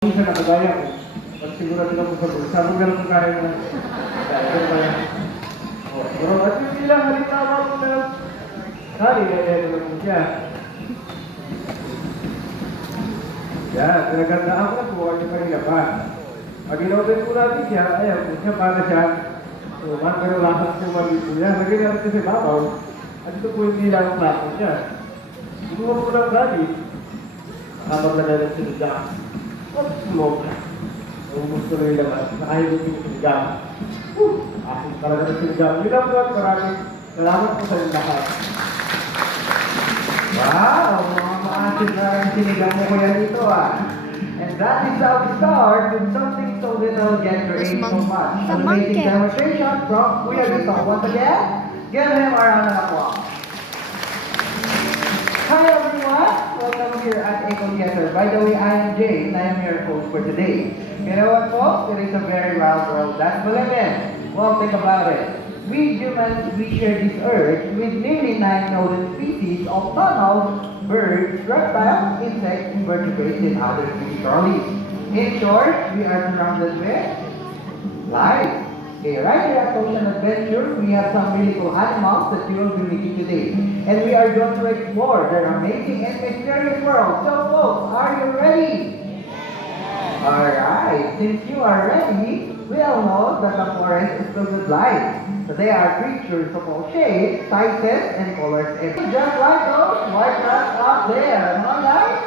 Minsan nakagaya ko. Pag siguro sila po sa bulsa, kung gano'n kung kaya mo. Kaya ba yan? Pero at yung ilang halimbawa mo na kali, kaya naman po siya. Yan, pinagandaan ko na po ang yung kanina pa. Pag in-open po natin siya, ayan po siya, para siya. So, pero lahat po mali po yan. Lagyan natin kasi babaw. At ito po yung ilang plato siya. Gumawa po ng kali. Habang nalalang sinigang. Smoke. Kung gusto na yung laman, nakahilog yung sinigang. Asin talaga ng sinigang. Yun lang po at maraming salamat po sa yung lahat. Wow! Mga maasin na yung sinigang mo kuya dito ah. And that is how we start with something so little yet create so much. An amazing demonstration from Kuya Dito. Once again, give him a round of applause. Hi everyone! Welcome here at Eco Theater. By the way, I am Jay and I am your host for today. You know what folks? It is a very wild world. That's the limit. Well, think about it. We humans, we share this earth with nearly 9 known species of mammals, birds, reptiles, insects, invertebrates, and other creatures. In short, we are surrounded with life. Okay, right here at Ocean Adventure, we have some really cool animals that you will be meeting today. And we are going to explore their amazing and mysterious world. So folks, are you ready? Alright, since you are ready, we all know that the forest is filled with life. So they are creatures of all shapes, sizes, and colors. And just like those white rats up there, am I right?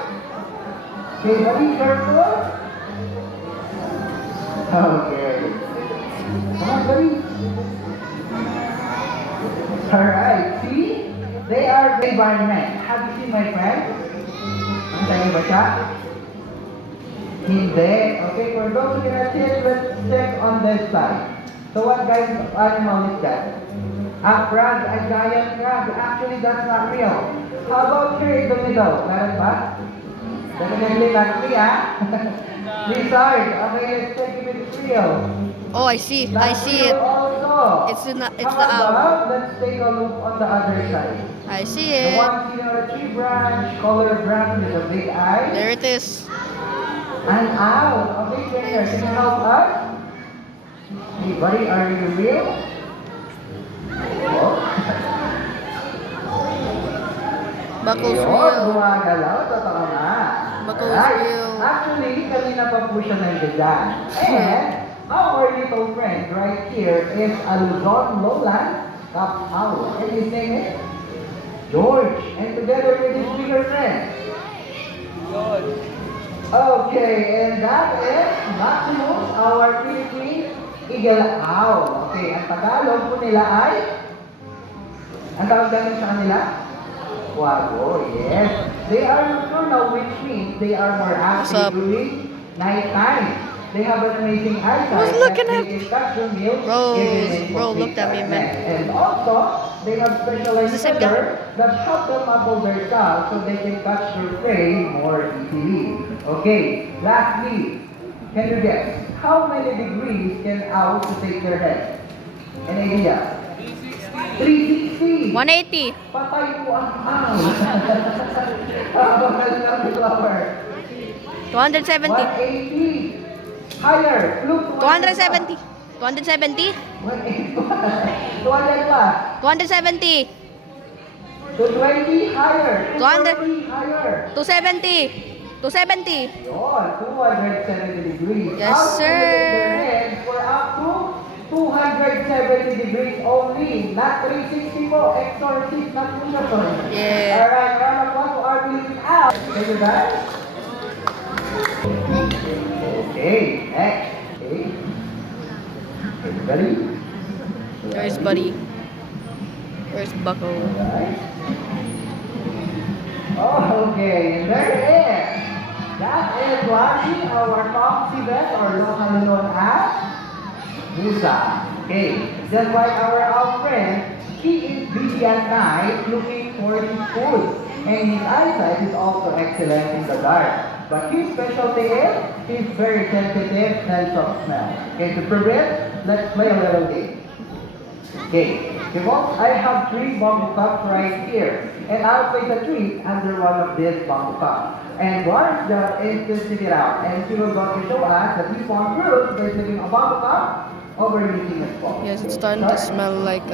Okay, be careful. Okay. Come on, buddy. Alright, see? They are the environment. Have you seen my friend? Ang tayo ba siya? Hindi. Okay, for those who cannot see it, let's check on this side. So what kind of animal is that? A crab, a giant crab. Actually, that's not real. How about here in the middle? Meron ba? Definitely not me, ah? Lizard. Okay, let's check if it's real. Oh, I see. I see it. Also. It's the How owl. about, let's take a look on the other side. I see The it. one seen on the tree branch, color brown with a big eye. There it is. An owl. Okay, Junior, can you help us? Hey, buddy, are you real? Oh. Buckles Ayun, real. gumagalaw. Totoo na. Buckles Alright. real. Actually, kanina pa po siya nandiyan. And, our little friend right here is a Luzon lowland top owl. And his name is George. And together with his bigger friend. Okay, and that is Maximus, our Philippine eagle owl. Okay, ang Tagalog po nila ay, ang tawag namin sa kanila? Wago, yes. They are nocturnal, which means they are more active during nighttime. They have an amazing eyesight. Who's looking at me? Bro, looked at me, man. And also, they have specialized Is the same guy? feathers that help them muffle their calls so they can catch their prey more easily. Okay, lastly, can you guess how many degrees can owls take their head? An idea? 360. 180. Patay po ang owl. Bakal lang the flower. 270. 180. Higher. Look. 270. 270. 180. 200 pa. 270. 220. Higher. 200. 230. Higher. 270. 270. Yun. 270 degrees. Yes, Owls sir. can rotate their heads for up to 270 degrees only. Not 360 po. Exorcist. Not po siya po. Yeah. Alright. Round of applause to our Philippine owl. Thank you guys. Okay, next. Okay. Ready? Where's Buddy? Where's Bucko? Alright. Oh, okay. And there it is. That is Washi, our foxy vet, or locally known as Musa. Okay. Just like our old friend, he is busy at night looking for his food. And his eyesight is also excellent in the dark. But his specialty is his very sensitive sense of smell. Okay, to prove it, let's play a little game. Okay. Okay, well, I have 3 bamboo cups right here. And I'll place a treat under one of these bamboo cups. And Lauren's job is to stick it out. And she will go to show us that we found fruit by sticking a bamboo cup over using a spoon. Yes, it's starting to smell like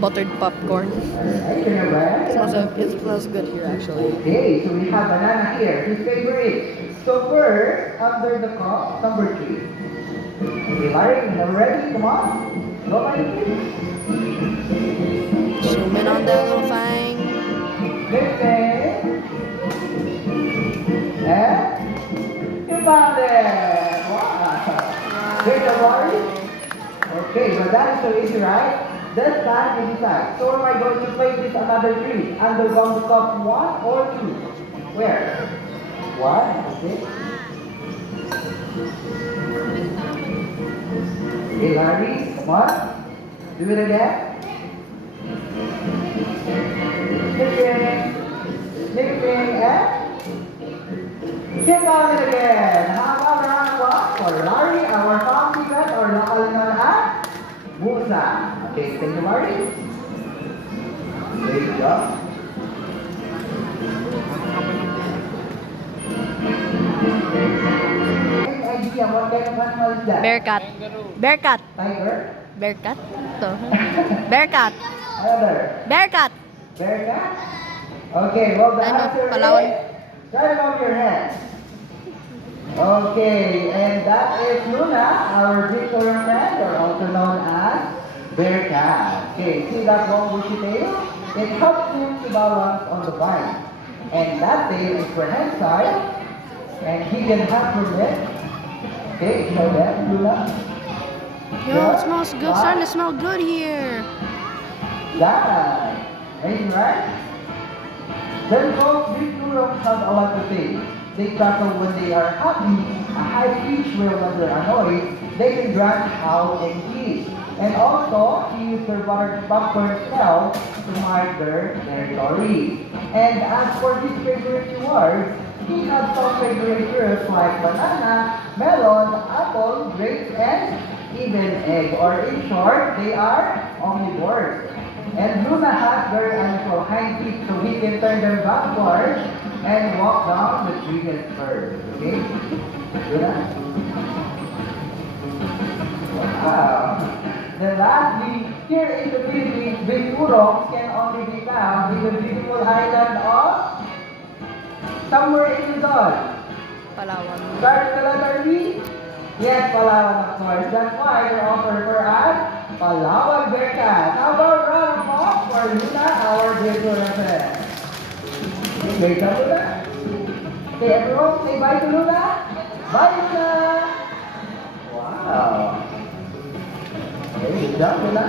buttered popcorn. Alright, can you wear it? It smells good here actually. Okay, so we have banana here, his favorite. So first, under the cup, number 3. Okay, Larry, are you ready? Come on. Go by the Zoom in on the little thing. Listen. And you found it. Wow. There's a worry. Okay, but that is so easy, right? This time we decide. So am I going to place this another 3 under bamboo cup 1 or 2? Where? 1, okay. Okay, Larry, come on. Do it again. Sniffing, and keep on it again. How about a round of applause for Larry, our farm secret, or locally known as Musa. Okay, thank you, Larry. There you go. Any idea what kind of animal is that? Bearcat. Bearcat. Tiger? Bearcat? Ito. Bearcat. Another? Bearcat. Bearcat? Okay, well the Ano, answer Palawan? is right above your head. Okay, and that is Luna, our Victorian friend, or also known as Bearcat. Okay, see that long bushy tail? It helps him to balance on the vine. And that tail is prehensile, and he can hang from it. Okay, show them, Luna. Yo, it smells good. Starting to smell good here. Yeah, amazing, right? Then folks, these two dogs have a lot to say. They cackle when they are happy, a high pitch where when they're annoyed, they can branch out and eat. And also, he used their buttered popcorn smell to mark their territory. And as for his favorite rewards, he has some favorite fruits like banana, melon, apple, grapes, and even egg. Or in short, they are omnivores. And Luna has very unusual hind feet so he can turn them backwards and walk down the tree and first. Okay? Luna? Wow. Then lastly, here in the Philippines, Binturong can only be found in the beautiful island of somewhere in Luzon. Palawan. Start with the letter B? Yes, Palawan, of course. That's why they're also referred as Palawan Bearcat. How about a round of applause for Luna, our Victorian friend? Okay, wait up, Luna. Okay, everyone, say bye to Luna. Bye, Luna. Wow. Okay, good job, Luna.